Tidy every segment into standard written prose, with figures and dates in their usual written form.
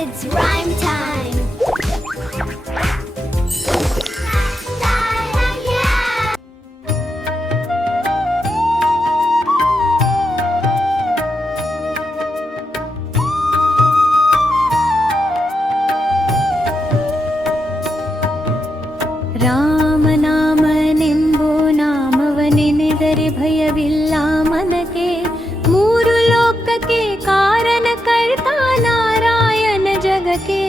It's rhyme time. ರಾಮನಾಮನೆಂಬೋ ನಾಮವನೆನೆದರೆ ಭಯವಿಲ್ಲ ಮನಕ್ಕೆ. ಮೂರು ಲೋಕಕ್ಕೆ ಕಾರಣ ಕರ್ತ ನಾರಾಯಣ ಜಗಕ್ಕೆ.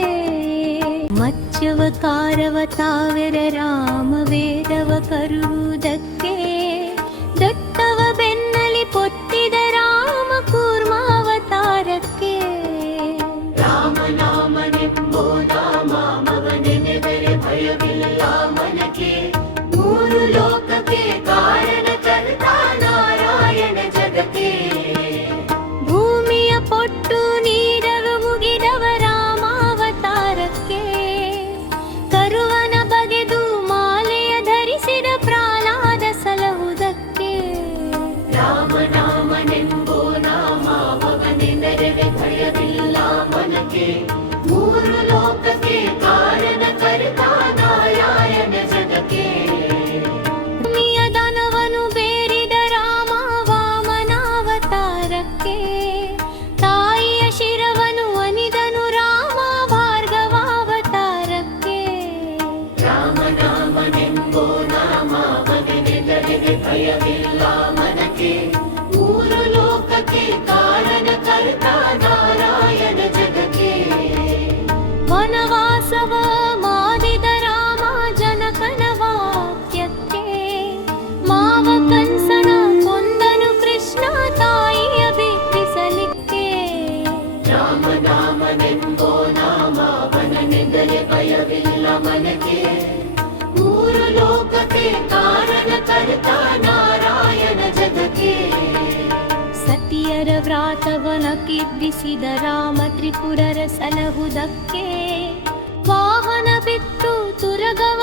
ಮತ್ಸ್ಯವತಾರವ ತಾವೆರ ರಾಮ ವೇದವ ಕರುವುದಕ್ಕೆ. ದಟ್ಟವ ಬೆನ್ನಲಿ ಪೊತ್ತಿದ ರಾಮ ಕೂರ್ಮಾವತಾರಕ್ಕೆ. ರಾಮನಾಮನೆಂಬೋ ನಾಮವನೆನೆದರೆ ಭಯವಿಲ್ಲ ಮನಕ್ಕೆ. ಮೂರು ಲೋಕಕ್ಕೆ ಕಾರಣ ಕರ್ತ ನಾರಾಯಣ ಜಗಕ್ಕೆ. ಭೂಮಿಯ ಪೊಟ್ಟು ನೀಡಲು ಮುಗಿದವ ರಾಮಾವತಾರಕ್ಕೆ. ಕರುವನ ಬಗೆದು ಮಾಲೆಯ ಧರಿಸಿದ ಪ್ರಹ್ಲಾದ ಸಲಹುದಕ್ಕೆ. ರಾಮನಾಮನೆಂಬೋ ನಾಮವನೆನೆದರೆ ಭಯವಿಲ್ಲ ಮನಕ್ಕೆ. ಮೂರು ಲೋಕಕ್ಕೆ ಕಾರಣ ಕರ್ತ ನಾರಾಯಣ ಜಗಕ್ಕೆ. ಭೂಮಿಯ ದನವನು ಬೇರಿದ ರಾಮ ವಾಮನಾವತಾರಕ್ಕೆ. ತಾಯಿಯ ಶಿರವನು ಅನಿದನು ರಾಮ ಭಾರ್ಗವಾವತಾರಕ್ಕೆ. ರಾಮನಾಮನೆಂಬೋ ನಾಮವನೆನೆದರೆ ಭಯವಿಲ್ಲ ಮನಕ್ಕೆ. ಮೂರು ಲೋಕಕ್ಕೆ ಕಾರಣ ಕರ್ತ ನಾರಾಯಣ ಜಗಕ್ಕೆ. ವನವಾಸವ ಮಾಡಿದ ರಾಮ ಜನಕನ ವಾಕ್ಯಕ್ಕೆ. ಮಾವ ಕಂಸನ ಕೊಂದನು ಕೃಷ್ಣ ತಾಯಿಯ ಬಿಟ್ಟಿಸಲಿಕ್ಕೆ. ರಾಮನಾಮನೆಂಬೋ ನಾಮವನೆನೆದರೆ ಭಯವಿಲ್ಲ ಮನಕ್ಕೆ. ಮೂರು ಲೋಕಕ್ಕೆ ಕಾರಣ ಕರ್ತ ನಾರಾಯಣ ಜಗಕ್ಕೆ. ಸತಿಯರ ವ್ರಾತವನ ಕಿದ್ದಿಸಿದ ರಾಮ ತ್ರಿಪುರರ ಸಲಹುದಕ್ಕೆ. ವಾಹನ ಬಿತ್ತು ತುರಗವ